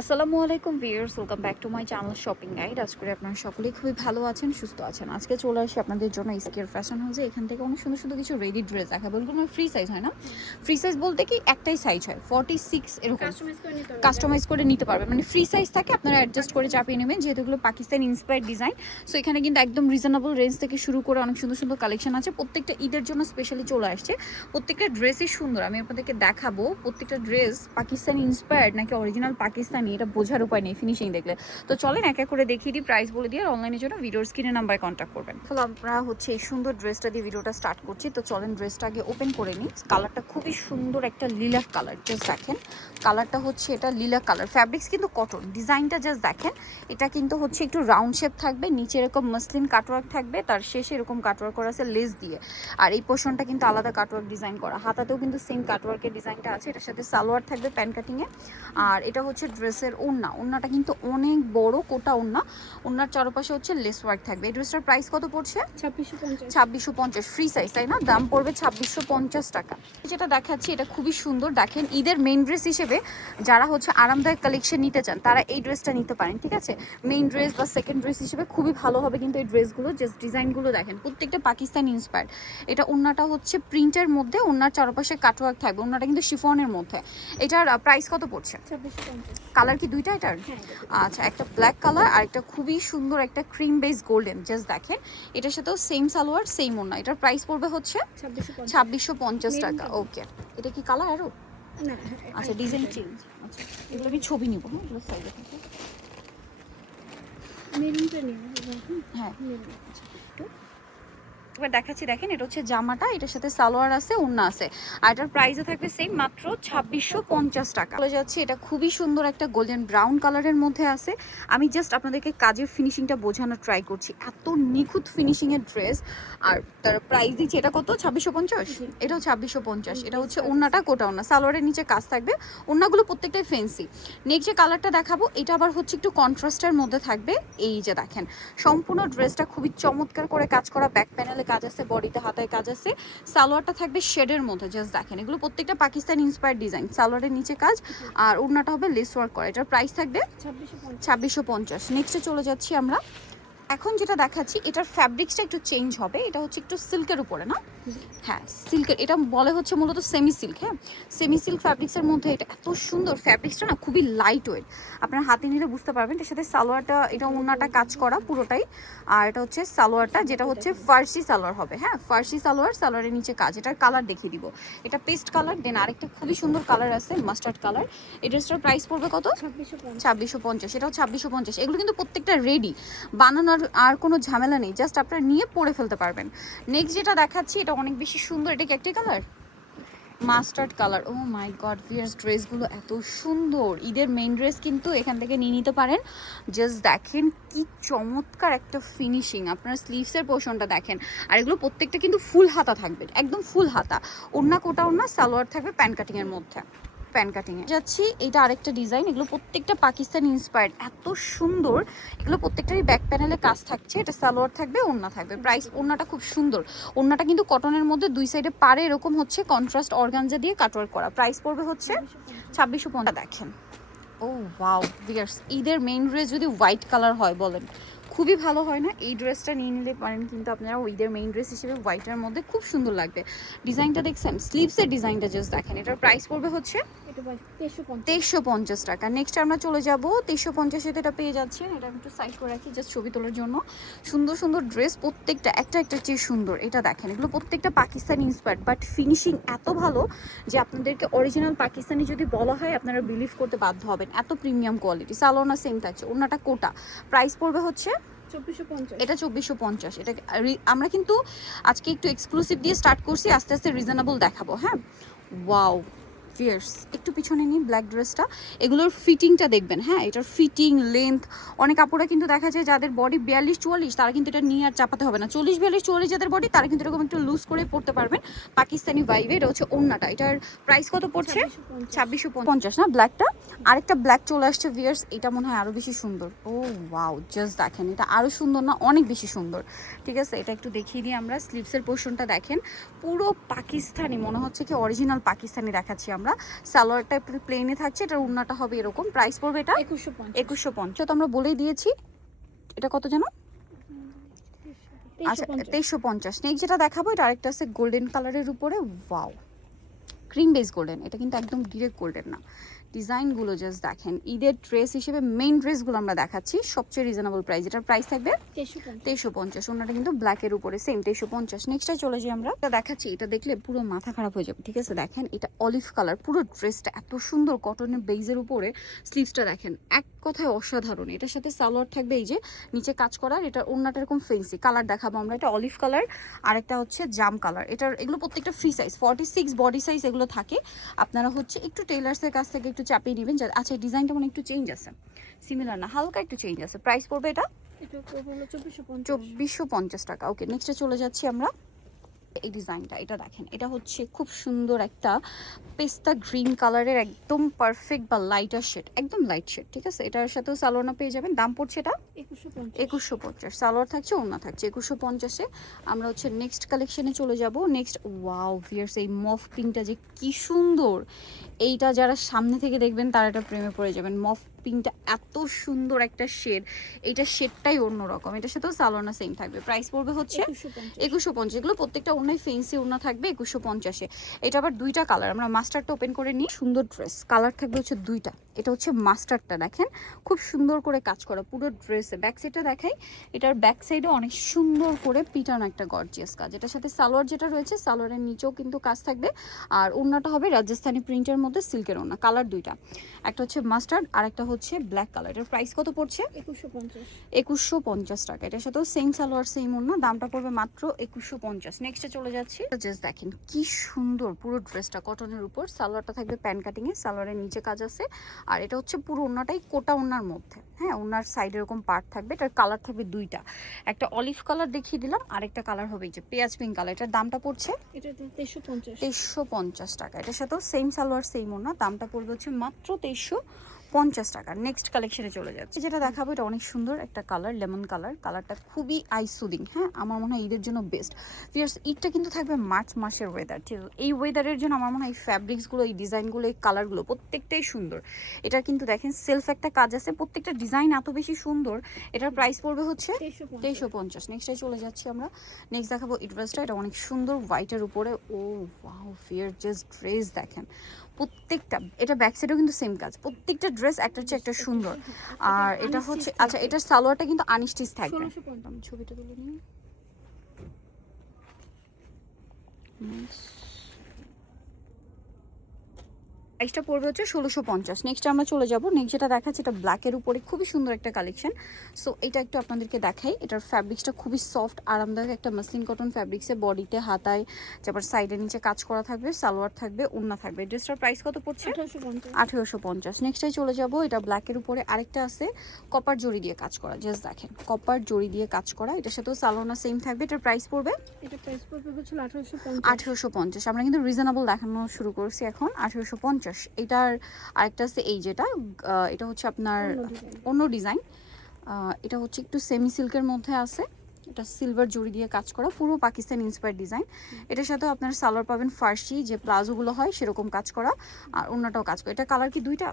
আসসালামু আলাইকুম viewers, welcome back to my channel shopping guide. আজ করে আপনারা সকলেই খুবই ভালো আছেন, সুস্থ আছেন। আজকে চলে আসি আপনাদের জন্য স্কেয়ার ফ্যাশন হাউসে। এখান থেকে অনেক সুন্দর সুন্দর কিছু রেডি ড্রেস দেখাবো। এগুলো ফ্রি সাইজ হয় না, ফ্রি সাইজ বলতে কি একটাই সাইজ হয় 46, এরকম কাস্টমাইজ করে নিতে পারবে। মানে ফ্রি সাইজ থাকে, আপনারা অ্যাডজাস্ট করে চাপিয়ে নেবেন, যেহেতু এগুলো পাকিস্তান ইন্সপায়ার্ড ডিজাইন। সো এখানে কিন্তু একদম রিজনেবল রেঞ্জ থেকে শুরু করে অনেক সুন্দর সুন্দর কালেকশন আছে। প্রত্যেকটা ঈদের জন্য স্পেশালি চলে আসছে। প্রত্যেকটা ড্রেসই সুন্দর, আমি আপনাদেরকে দেখাবো। প্রত্যেকটা ড্রেস পাকিস্তানি ইন্সপায়ার্ড নাকি অরিজিনাল পাকিস্তানি, এটা বোঝার উপায় নেই ফিনিশিং দেখলে। তো চলেন এক এক করে দেখিয়ে দিই, প্রাইস বলে দিয়ে, আর অনলাইনের জন্য ভিডিওর স্ক্রিনে নাম্বার কন্ট্যাক্ট করবেন। তাহলে আমরা হচ্ছে এই সুন্দর ড্রেসটা দিয়ে ভিডিওটা স্টার্ট করছি। তো চলেন ড্রেসটা আগে ওপেন করে নিই। কালারটা খুবই সুন্দর, একটা লিলাক কালার। জাস্ট দেখেন কালারটা হচ্ছে, এটা লিলাক কালার। ফ্যাব্রিক্স কিন্তু কটন। ডিজাইনটা জাস্ট দেখেন, এটা কিন্তু হচ্ছে একটু রাউন্ড শেপ থাকবে, নিচে এরকম মসলিন কাটওয়ার্ক থাকবে, তার শেষে এরকম কাটওয়ার্ক করা আছে লেস দিয়ে। আর এই পোর্শনটা কিন্তু আলাদা কাটওয়ার্ক ডিজাইন করা, হাতাতেও কিন্তু সেম কাটওয়ার্কের ডিজাইনটা আছে। এটার সাথে সালোয়ার থাকবে প্যান কাটিংয়ে। আর এটা হচ্ছে ড্রেসের ওড়না। ওড়নাটা কিন্তু অনেক বড় কোটা ওড়না। ওড়নার চারপাশে হচ্ছে লেস ওয়ার্ক থাকবে। এই ড্রেসটার প্রাইস কত পড়ছে? 2650। ফ্রি সাইজ, তাই না? দাম পড়বে 2650 টাকা। যেটা দেখাচ্ছি এটা খুবই সুন্দর। দেখেন ঈদের মেইন ড্রেস হিসেবে যারা হচ্ছে আরামদায়ক কালেকশন নিতে চান তারা এই ড্রেসটা নিতে পারেন, ঠিক আছে? মেইন ড্রেস বা সেকেন্ড ড্রেস হিসেবে খুবই ভালো হবে কিন্তু এই ড্রেসগুলো। জাস্ট ডিজাইনগুলো দেখেন, প্রত্যেকটা পাকিস্তানি ইন্সপায়ার্ড। এটা ওড়নাটা হচ্ছে প্রিন্টের মধ্যে, ওড়নার চারপাশে কাটওয়ার্ক থাকবে। ওড়নাটা কিন্তু শিফনের মধ্যে। এটার প্রাইস কত পড়ছে? 2650। কালার কি দুইটা এটার? আচ্ছা, একটা ব্ল্যাক কালার আর একটা খুবই সুন্দর একটা ক্রিম বেস গোল্ডেন। জাস্ট দেখেন, এটার সাথেও সেম সালোয়ার সেম ওড়না। এটার প্রাইস পড়বে হচ্ছে 2650 টাকা। ওকে, এটা কি কালার আরও? আচ্ছা, ডিজাইন চেঞ্জ। আচ্ছা, এগুলো আমি ছবি নিব। হ্যাঁ, এগুলো সাইডে থাকে। হ্যাঁ, এবার দেখাচ্ছি। দেখেন এটা হচ্ছে জামাটা, এটার সাথে সালোয়ার আছে, ওড়না আছে। আর এটার প্রাইসও থাকবে সেম, মাত্র 2650 টাকা। চলে যাচ্ছে, এটা খুবই সুন্দর একটা গোল্ডেন ব্রাউন কালারের মধ্যে আছে। আমি জাস্ট আপনাদেরকে কাজের ফিনিশিংটা বোঝানোর ট্রাই করছি। এত নিখুঁত ফিনিশিংয়ের ড্রেস। আর তার প্রাইস দিচ্ছি, এটা কত? 2650। এটাও 2650। এটা হচ্ছে ওড়নাটা, কোটা ওড়না, সালোয়ারের নিচে কাজ থাকবে। ওড়নাগুলো প্রত্যেকটাই ফেন্সি। নেক্সট যে কালারটা দেখাবো এটা আবার হচ্ছে একটু কন্ট্রাস্টের মধ্যে থাকবে। এই যে দেখেন, সম্পূর্ণ ড্রেসটা খুবই চমৎকার করে কাজ করা। ব্যাক প্যানেলে কাজ আছে, বডিতে হাতায় কাজ আছে। সালোয়ারটা থাকবে শেডের মধ্যে। জাস্ট দেখেন, এগুলো প্রত্যেকটা পাকিস্তান ইন্সপায়ার্ড ডিজাইন। সালোয়ারের নিচে কাজ আর ওড়নাটা হবে লেস ওয়ার্ক করা। এটার প্রাইস থাকবে 2650। নেক্সটে চলে যাচ্ছি আমরা। এখন যেটা দেখাচ্ছি এটার ফ্যাব্রিক্সটা একটু চেঞ্জ হবে। এটা হচ্ছে একটু সিল্কের উপরে, না? হ্যাঁ, সিল্কের। এটা বলে হচ্ছে মূলত সেমি সিল্ক। হ্যাঁ, সেমি সিল্ক ফ্যাব্রিক্সের মধ্যে এটা এত সুন্দর। ফ্যাব্রিক্সটা না খুবই লাইট ওয়েট, আপনার হাতে নিলে বুঝতে পারবেন। এর সাথে সালোয়ারটা, এটা ওড়নাটা কাজ করা পুরোটাই। আর এটা হচ্ছে সালোয়ারটা, যেটা হচ্ছে ফার্সি সালোয়ার হবে। হ্যাঁ, ফার্সি সালোয়ার, সালোয়ারের নিচে কাজ। এটার কালার দেখিয়ে দিব। এটা পেস্ট কালার। দেন আরেকটা খুবই সুন্দর কালার আছে, মাস্টার্ড কালার। এই ড্রেসটার প্রাইস পড়বে কত? 2650। এটাও 2650। এগুলো কিন্তু প্রত্যেকটা রেডি, বানানোর আর কোনো ঝামেলা নেই। জাস্ট আপনারা নিয়ে পরে ফেলতে পারবেন। নেক্সট যেটা দেখাচ্ছি এটা অনেক বেশি সুন্দর। এটা কি একটাই colour? Mustard colour. Oh my god viewers, ড্রেসগুলো এত সুন্দর। ঈদের মেইন ড্রেস কিন্তু এখান থেকে নিয়ে নিতে পারেন। জাস্ট দেখেন কি চমৎকার একটা ফিনিশিং। আপনার স্লিভসের পোর্শনটা দেখেন। আর এগুলো প্রত্যেকটা কিন্তু ফুল হাতা থাকবে, একদম ফুল হাতা। ওড়না, কোটা ওড়না, সালোয়ার থাকবে প্যান কাটিংয়ের মধ্যে। প্যান কাটিংয়ে যাচ্ছি। এটা আরেকটা ডিজাইন। এগুলো প্রত্যেকটা পাকিস্তানি ইন্সপায়ার্ড, এত সুন্দর। এগুলো প্রত্যেকটারই ব্যাক প্যানেলে কাজ থাকছে। এটা সালোয়ার থাকবে, ওড়না থাকবে। প্রাইস, ওড়নাটা খুব সুন্দর। ওড়নাটা কিন্তু কটনের মধ্যে, দুই সাইডে পারে এরকম হচ্ছে কন্ট্রাস্ট অর্গানজা দিয়ে কাটওয়ার্ক করা। প্রাইস পড়বে হচ্ছে 2650। দেখেন, ও ওয়াও ভিয়ার্স, ঈদের মেইন ড্রেস যদি হোয়াইট কালার হয় বলেন খুবই ভালো হয় না? এই ড্রেসটা নিয়ে নিলে পারেন কিন্তু আপনারা ঈদের মেইন ড্রেস হিসেবে। হোয়াইটের মধ্যে খুব সুন্দর লাগবে। ডিজাইনটা দেখছেন, স্লিভসের ডিজাইনটা জাস্ট দেখেন। এটার প্রাইস পড়বে হচ্ছে 2350 টাকা। নেক্সট আমরা চলে যাবো 2350। এটা পেয়ে যাচ্ছেন। এটা আমি একটু সাইড করে রাখি জাস্ট ছবি তোলার জন্য। সুন্দর সুন্দর ড্রেস, প্রত্যেকটা একটা একটা চেয়ে সুন্দর। এটা দেখেন, এগুলো প্রত্যেকটা পাকিস্তানি ইন্সপায়ার্ড, বাট ফিনিশিং এত ভালো যে আপনাদেরকে অরিজিনাল পাকিস্তানি যদি বলা হয় আপনারা বিলিভ করতে বাধ্য হবেন। এত প্রিমিয়াম কোয়ালিটি। সালোনা সেম থাকছে, ওড়নাটা কোটা। প্রাইস পড়বে হচ্ছে এটা 2450। এটা আমরা কিন্তু আজকে একটু এক্সক্লুসিভ দিয়ে স্টার্ট করছি, আস্তে আস্তে রিজনেবল দেখাবো। হ্যাঁ, ওয়াও ফিয়ার্স, একটু পিছনে নিন ব্ল্যাক ড্রেসটা। এগুলোর ফিটিংটা দেখবেন। হ্যাঁ, এটার ফিটিং, লেন্থ, অনেক কাপড়ে কিন্তু দেখা যায় যাদের বডি 42-44 তারা কিন্তু এটা নিয়ে আর চাপাতে হবে না। 40-42-44 যাদের বডি তারা কিন্তু এরকম একটু লুজ করে পড়তে পারবেন পাকিস্তানি ভাইবে। এটা হচ্ছে ওড়নাটা। এটার প্রাইস কত পড়ছে? 2650 না? ব্ল্যাকটা, আরেকটা ব্ল্যাক চলে আসছে ভিয়ার্স। এটা মনে হয় আরও বেশি সুন্দর। ও ওয়াও, জাস্ট দেখেন, এটা আরও সুন্দর না? অনেক বেশি সুন্দর। ঠিক আছে, এটা একটু দেখিয়ে দিই আমরা। স্লিভসের পোর্শনটা দেখেন, পুরো পাকিস্তানি, মনে হচ্ছে কি অরিজিনাল পাকিস্তানি দেখাচ্ছি আমরা। আমরা। সালোয়ারটা প্লেনে থাকছে, এটার ওড়নাটা হবে এরকম। প্রাইস পড়বে এটা 2150। তো আমরা বলেই দিয়েছি। এটা কত জানো? আচ্ছা 2350। নেক্সট যেটা দেখাবো এটা আরেকটা আছে গোল্ডেন কালারের উপরে। Wow, cream base golden. এটা কিন্তু একদম ডিরেক্ট গোল্ডেন না। ডিজাইনগুলো জাস্ট দেখেন। ঈদের ড্রেস হিসেবে মেইন ড্রেসগুলো আমরা দেখাচ্ছি সবচেয়ে রিজনেবল প্রাইস। এটার প্রাইস থাকবে 2350। ওনাটা কিন্তু ব্ল্যাকের উপরে সেম 2350। নেক্সটটা চলে যাই আমরা। এটা দেখাচ্ছি, এটা দেখলে পুরো মাথা খারাপ হয়ে যাবে, ঠিক আছে? দেখেন এটা অলিভ কালার, পুরো ড্রেসটা এত সুন্দর কটনের বেজের উপরে। স্লিভসটা দেখেন, এক কথায় অসাধারণ। এটার সাথে সালোয়ার থাকবে এই যে নিচে কাজ করার। এটা ওড়নাটা এরকম ফেন্সি কালার দেখাবো আমরা। এটা অলিভ কালার আর একটা হচ্ছে জাম কালার। এটার এগুলো প্রত্যেকটা ফ্রি সাইজ, 46 বডি সাইজ এগুলো থাকে। আপনারা হচ্ছে একটু টেইলার্সের কাছ থেকে একটু চাপিয়ে নেবেন। আচ্ছা ডিজাইনটা মানে একটু চেঞ্জ আছে, সিমিলার না, হালকা একটু চেঞ্জ আছে। প্রাইস পড়বে এটা 2450 টাকা। ওকে, নেক্সটে চলে যাচ্ছি আমরা। এই ডিজাইনটা এটা দেখেন, এটা হচ্ছে খুব সুন্দর একটা পেস্তা গ্রিন কালারের একদম পারফেক্ট বা লাইটার শেড, একদম লাইট শেড, ঠিক আছে? এটার সাথেও সালোয়ার পেয়ে যাবেন। দাম পড়ছে এটা 2150। সালোয়ার থাকছে, ওড়না থাকছে 2150-এ। আমরা হচ্ছে নেক্সট কালেকশনে চলে যাব। নেক্সট, ওয়াও ভিয়ার্স, এই মফ পিঙ্কটা যে কি সুন্দর। এইটা যারা সামনে থেকে দেখবেন তারা এটা প্রেমে পড়ে যাবেন। মফ পিঙ্কটা এত সুন্দর একটা শেড, এইটা শেডটাই অন্যরকম। এটার সাথেও সালোয়ার সেম থাকবে। প্রাইস পড়বে হচ্ছে 2150। এগুলো প্রত্যেকটা ওড়নায় ফেন্সি ওড়না থাকবে 2150-এ। এটা আবার দুইটা কালার। আমরা মাস্টারটা ওপেন করে নিই। সুন্দর ড্রেস, কালার থাকবে হচ্ছে দুইটা। এটা হচ্ছে মাস্টারটা, দেখেন খুব সুন্দর করে কাজ করা পুরো ড্রেসে। ব্যাক সাইডটা দেখাই, এটার ব্যাক সাইডে অনেক সুন্দর করে পিটানো একটা গর্জিয়াস কাজ। এটার সাথে সালোয়ার যেটা রয়েছে, সালোয়ারের নিচেও কিন্তু কাজ থাকবে। আর ওড়নাটা হবে রাজস্থানি প্রিন্টের মধ্যে, সিল্কের ওড়না। কালার দুইটা, একটা হচ্ছে মাস্টার্ড আর একটা হচ্ছে ব্ল্যাক কালার। এটার প্রাইস কত পড়ছে? 2150 টাকা। এটার সাথেও সেম সালোয়ার সেম ওড়না, দামটা পড়বে মাত্র 2150। নেক্সটে চলে যাচ্ছি। জাস্ট দেখেন কি সুন্দর পুরো ড্রেসটা কটনের উপর। সালোয়ারটা থাকবে প্যান কাটিংয়ে, সালোয়ারের নিচে কাজ আছে। আর এটা হচ্ছে পুরো ওড়নাটাই কোটা ওড়নার মধ্যে। হ্যাঁ, ওড়নার সাইডে এরকম পার্ট থাকবে। এটার কালার থাকবে দুইটা, একটা অলিভ কালার দেখিয়ে দিলাম, আরেকটা কালার হবে এই যে পেঁয়াজ পিঙ্ক কালার। এটার দামটা পড়ছে 2350 টাকা। এটার সাথেও সেম সালোয়ার সেম ওড়না, দামটা পড়বে হচ্ছে মাত্র 2350 টাকা। নেক্সট কালেকশনে চলে যাচ্ছে। যেটা দেখাবো এটা অনেক সুন্দর একটা কালার, লেমন কালার। কালারটা খুবই আই সুদিং। হ্যাঁ, আমার মনে হয় ঈদের জন্য বেস্ট। ফিয়ার্স, ঈদটা কিন্তু থাকবে মার্চ মাসের ওয়েদার, ঠিক আছে? এই ওয়েদারের জন্য আমার মনে হয় এই ফ্যাব্রিক্সগুলো, এই ডিজাইনগুলো, এই কালারগুলো প্রত্যেকটাই সুন্দর। এটা কিন্তু দেখেন সেলফ একটা কাজ আছে, প্রত্যেকটা ডিজাইন এত বেশি সুন্দর। এটার প্রাইস পড়বে হচ্ছে 2350। নেক্সটে চলে যাচ্ছি আমরা। নেক্সট দেখাবো এই ড্রেসটা। এটা অনেক সুন্দর হোয়াইটের উপরে। ও ওয়াও ফিয়ার, জাস্ট ড্রেস দেখেন প্রত্যেকটা। এটা ব্যাক সাইডেও কিন্তু সেম কাজ, প্রত্যেকটা ড্রেস একটার চেয়ে একটা সুন্দর। আর এটা হচ্ছে, আচ্ছা এটার সালোয়ারটা কিন্তু আনস্টিচ থাকবে। আমি ছবিটা তুলে নিই। প্রাইসটা পড়বে হচ্ছে 1650। নেক্সট আমরা চলে যাব। নেক্সট যেটা দেখাচ্ছে এটা ব্ল্যাকের উপরে খুবই সুন্দর একটা কালেকশন। সো এটা একটু আপনাদেরকে দেখাই। এটার ফ্যাব্রিক্সটা খুবই সফট আরামদায়ক একটা মাসলিন কটন ফ্যাব্রিক্সে। বডিতে হাতায় তারপর সাইডের নিচে কাজ করা থাকবে, সালোয়ার থাকবে, ওড়না থাকবে। ড্রেসটার প্রাইস কত পড়ছে? 1850। নেক্সটে চলে যাব। এটা ব্ল্যাকের উপরে আরেকটা আছে কপার জড়ি দিয়ে কাজ করা। জাস্ট দেখেন কপার জড়ি দিয়ে কাজ করা। এটার সাথেও সালোয়ার সেম থাকবে। এটার প্রাইস পড়বে 1850। আমরা কিন্তু রিজনেবল দেখানো শুরু করছি এখন। 1850। এটার আরেকটা আছে এই যেটা, এটা হচ্ছে আপনার অন্য ডিজাইন। এটা হচ্ছে একটু সেমি সিল্কের মধ্যে আছে। এটা সিলভার জড়ি দিয়ে কাজ করা, পুরো পাকিস্তান ইন্সপায়ার্ড ডিজাইন। এটার সাথেও আপনার সালোয়ার পাবেন ফার্সি যে প্লাজোগুলো হয় সেরকম কাজ করা, আর অন্যটাও কাজ করা। এটা কালার কি দুইটা?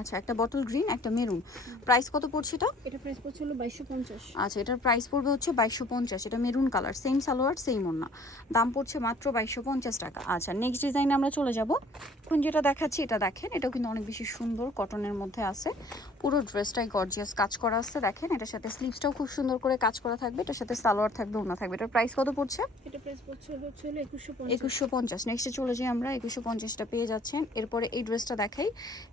আচ্ছা, একটা বটল গ্রিন, একটা মেরুন। প্রাইস কত পড়ছে এটা? এটা প্রাইস পড়ছে হলো 2250। আচ্ছা, এটার প্রাইস পড়বে হচ্ছে 2250। এটা maroon colour, same salwar same ওড়না, দাম পড়ছে মাত্র 2250 টাকা। আচ্ছা, নেক্সট ডিজাইনে আমরা চলে যাব। এখন যেটা দেখাচ্ছি এটা দেখেন, এটাও কিন্তু অনেক বেশি সুন্দর কটনের মধ্যে আছে। পুরো ড্রেসটাই গর্জিয়াস কাজ করা আছে। দেখেন এটার সাথে স্লিভসটাও খুব সুন্দর করে কাজ করা থাকবে। এটার সাথে সালোয়ার থাকবে, ওড়না থাকবে। এটার প্রাইস কত পড়ছে? এটা প্রাইস পড়ছে হলো 2150। নেক্সটে চলে যাই আমরা। 2150টা পেয়ে যাচ্ছেন। এরপরে এই ড্রেসটা দেখাই।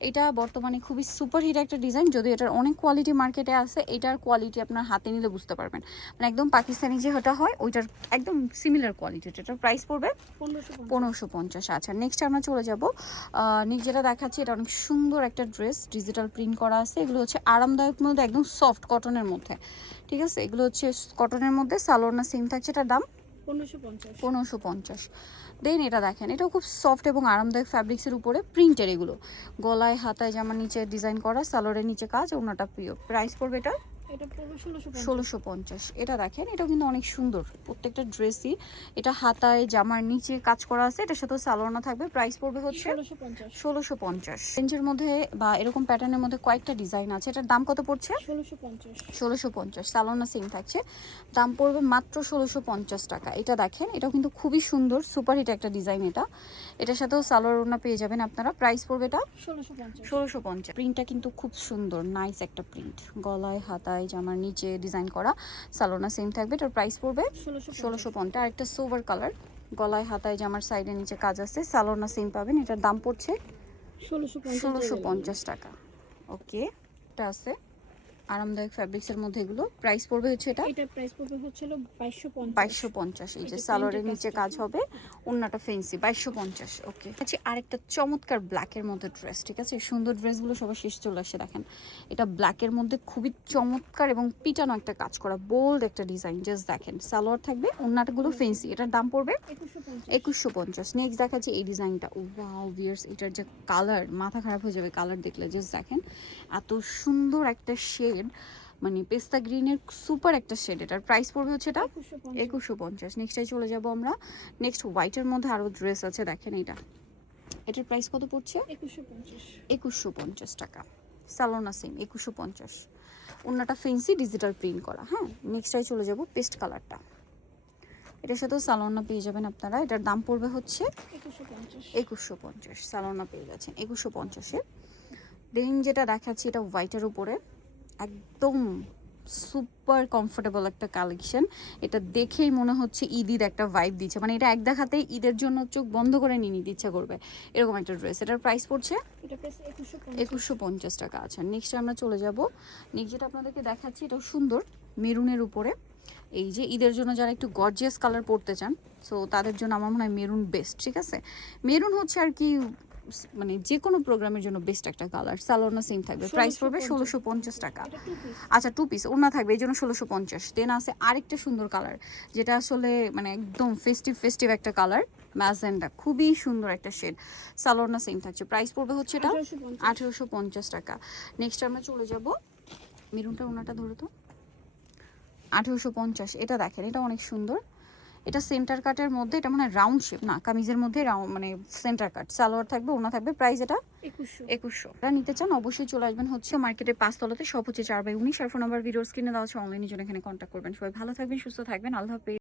এটা বর্তমানে খুবই সুপার হিট একটা ডিজাইন, যদি এটার অনেক কোয়ালিটি মার্কেটে আছে। এটার কোয়ালিটি আপনার হাতে নিলে বুঝতে পারবেন, মানে একদম পাকিস্তানি যে ওটা হয় ওইটার একদম সিমিলার কোয়ালিটি। এটার প্রাইস পড়বে 1550। আচ্ছা, নেক্সট আমরা চলে যাব। নেক্সট যেটা দেখাচ্ছি এটা অনেক সুন্দর একটা ড্রেস, ডিজিটাল প্রিন্ট করা আছে। এগুলো হচ্ছে আরামদায়ক মধ্যে, একদম সফট কটনের মধ্যে, ঠিক আছে? এগুলো হচ্ছে কটনের মধ্যে, সালোয়ার সেম থাকছে। এটার দাম 1550। দেন এটা দেখেন, এটাও খুব সফট এবং আরামদায়ক ফ্যাব্রিক্সের উপরে প্রিন্টের। এগুলো গলায় হাতায় জামার নিচে ডিজাইন করা, সালোয়ারের নিচে কাজ, ওনাটা প্রিয়। প্রাইস পড়বে এটা এটা পড়বে 1650। 1650। এটা দেখেন, এটাও কিন্তু অনেক সুন্দর, প্রত্যেকটা ড্রেসই। এটা হাতায় জামার নিচে কাজ করা আছে, এটার সাথে সালোয়ার থাকবে। প্রাইস পড়বে হচ্ছে 1650। 1650 রেঞ্জের মধ্যে বা এরকম প্যাটার্নের মধ্যে কয়েকটা ডিজাইন আছে। এটার দাম কত পড়ছে? 1650। 1650। সালোয়ার সেম থাকছে, দাম পড়বে মাত্র 1650 টাকা। এটা দেখেন, এটাও কিন্তু খুবই সুন্দর, সুপার হিট একটা ডিজাইন। এটার সাথেও সালোয়ার ওড়না পেয়ে যাবেন আপনারা। প্রাইস পড়বে এটা 1650। 1650। প্রিন্টটা কিন্তু খুব সুন্দর, নাইস একটা প্রিন্ট, গলায় হাতায় জামার নিচে ডিজাইন করা, সালোনা সেম থাকবে। এটার প্রাইস পড়বে 1650। আর একটা সোভার কালার, গলায় হাতায় জামার সাইডে নিচে কাজ আছে, সালোনা সেম পাবেন। এটার দাম পড়ছে 1650। টাকা। ওকে, এটা আছে আরামদায়ক ফ্যাব্রিক্সের মধ্যে। এগুলো প্রাইস পড়বে হচ্ছে এটা এটা প্রাইস পড়বে হচ্ছিল 2250। 2250। এই যে সালোয়ারের নিচে কাজ হবে, ওন্নাটা ফেন্সি, 2250। ওকে, আচ্ছা আরেকটা চমৎকার ব্ল্যাকের মধ্যে ড্রেস, ঠিক আছে? সুন্দর ড্রেসগুলো সবার শেষ চলে আসে। দেখেন, এটা ব্ল্যাকের মধ্যে খুবই চমৎকার এবং পিটানো একটা কাজ করা, বোল্ড একটা ডিজাইন। জাস্ট দেখেন, সালোয়ার থাকবে, ওন্নাটাগুলো ফেন্সি। এটার দাম পড়বে 2150। 2150। নেক্সট দেখাচ্ছি এই ডিজাইনটা। ওয়াও ভিউয়ার্স, এটার যে কালার, মাথা খারাপ হয়ে যাবে কালার দেখলে। জাস্ট দেখেন, এত সুন্দর একটা শেড, মানে পেস্তা গ্রিনের সুপার একটা শেড। এটার প্রাইস পড়বে হচ্ছে এটা 2150। নেক্সটটাই চলে যাব আমরা। নেক্সট হোয়াইটের মধ্যে আরও ড্রেস আছে, দেখেন এটা। এটার প্রাইস কত পড়ছে? 2150। 2150 টাকা। সালোনা সেম 2150। অন্যটা ফেন্সি ডিজিটাল প্রিন্ট করা। হ্যাঁ, নেক্সটটাই চলে যাব পেস্ট কালারটা। এটার সাথেও সালোনা পেয়ে যাবেন আপনারা। এটার দাম পড়বে হচ্ছে 2150। 2150। সালোনা পেয়ে গেছেন 2150-এ। দেন যেটা দেখাচ্ছি, এটা হোয়াইটের উপরে একদম সুপার কমফোর্টেবল একটা কালেকশন। এটা দেখেই মনে হচ্ছে ঈদের একটা ভাইব দিচ্ছে, মানে এটা এক দেখাতেই ঈদের জন্য চোখ বন্ধ করে নিয়ে নিতে ইচ্ছা করবে, এরকম একটা ড্রেস। এটার প্রাইস পড়ছে এটা প্রাইস 2150। 2150 টাকা। আচ্ছা, নেক্সট আমরা চলে যাব। নেক্সট যেটা আপনাদেরকে দেখাচ্ছি, এটাও সুন্দর, মেরুনের উপরে। এই যে ঈদের জন্য যারা একটু গর্জিয়াস কালার পরতে চান, সো তাদের জন্য আমার মনে হয় মেরুন বেস্ট, ঠিক আছে? মেরুন হচ্ছে আর কি, মানে যে কোনো প্রোগ্রামের জন্য বেস্ট একটা কালার। সালোনা সেম থাকবে, প্রাইস পড়বে 1650 টাকা। এটা টু পিস। আচ্ছা, টু পিস ওড়না থাকবে, এই জন্য 1650। দেন আছে আরেকটা সুন্দর কালার, যেটা আসলে মানে একদম ফেস্টিভ একটা কালার, ম্যাজেন্ডা, খুবই সুন্দর একটা শেড। সালোনা সেম থাকছে, প্রাইস পড়বে হচ্ছে এটা 1850 টাকা। নেক্সট আমরা চলে যাব, মেরুনটা ওড়নাটা ধরে তো, 1850। এটা দেখেন, এটা অনেক সুন্দর। এটা সেন্টার কাটের মধ্যে, এটা মানে রাউন্ড শেপ না, কামিজের মধ্যে রাউন্ড মানে সেন্টার কাট, সালোয়ার থাকবে, ওনা থাকবে। প্রাইস এটা 2100। যারা নিতে চান অবশ্যই চলে আসবেন হচ্ছে মার্কেটের 5 তলাতে, সব হচ্ছে 4/19। আর ফোন নাম্বার ভিডিওর স্ক্রিনে দেওয়া আছে, অনলাইনের জন্য এখানে কন্ট্যাক্ট করবেন। সবাই ভালো থাকবেন, সুস্থ থাকবেন, আল্লাহ হাফেজ।